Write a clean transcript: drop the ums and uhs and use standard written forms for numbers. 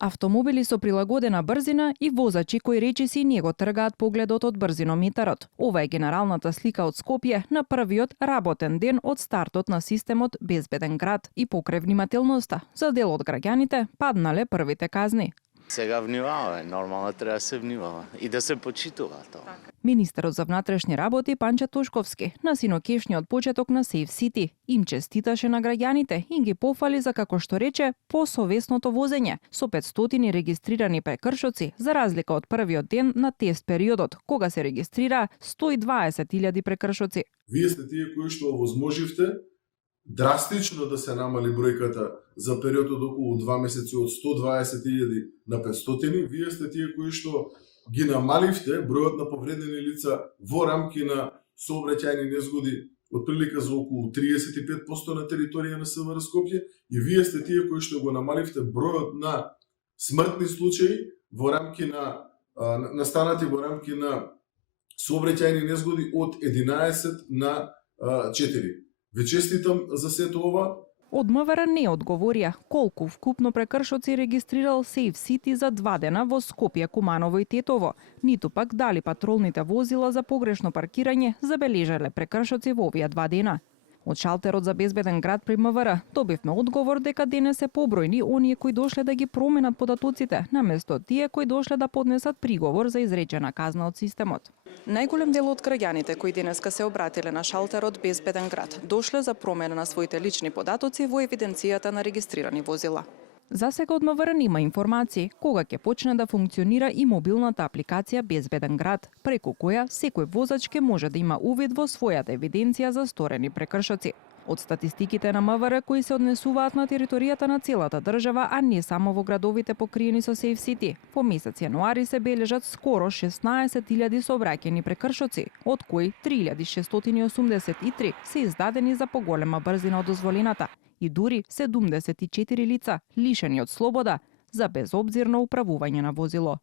Автомобили со прилагодена брзина и возачи кои речиси не го тргаат погледот од брзинометарот. Ова е генералната слика од Скопје на првиот работен ден од стартот на системот Безбеден град и покрај внимателноста за дел од граѓаните паднале првите казни. Сега внимаваме, нормално треба да се внимава и да се почитува тоа. Министерот за внатрешни работи Панча Тошковски на синокешниот почеток на Safe City им честиташе на граѓаните и ги пофали за, како што рече, посовесното возење со 500 регистрирани прекршоци за разлика од првиот ден на тест периодот кога се регистрира 120.000 прекршоци. Вие сте тие кои што овозможивте драстично да се намали бројката за период од околу 2 месеци од 120.000 на 500. Вие сте тие кои што ги намаливте бројот на повредени лица во рамки на сообраќајни незгоди отприлика за околу 35% на територија на СВР Скопје и вие сте тие кои што го намаливте бројот на смртни случаи во рамки на настанати во рамки на сообраќајни незгоди од 11 на 4. Ве честитам за сето ова. Од МВР не одговорија колку вкупно прекршоци регистрирал Safe City за 2 дена во Скопје, Куманово и Тетово, ниту пак дали патролните возила за погрешно паркирање забележале прекршоци во овие 2 дена. Од шалтерот за Безбеден град при МВР добивме одговор дека денес се побројни оние кои дошле да ги променат податоците, наместо тие кои дошле да поднесат приговор за изречена казна од системот. Најголем дел од граѓаните кои денеска се обратиле на шалтерот Безбеден град дошле за промена на своите лични податоци во евиденцијата на регистрирани возила. За сега од МВР нема информации кога ќе почне да функционира и мобилната апликација Безбеден град, преку која секој возач ќе може да има увид во својата евиденција за сторени прекршоци. Од статистиките на МВР кои се однесуваат на територијата на целата држава, а не само во градовите покриени со Safe City, по месец јануари се бележат скоро 16.000 сообраќајни прекршоци, од кои 3.683 се издадени за поголема брзина од дозволената и дури 74 лица лишени од слобода за безобзирно управување на возило.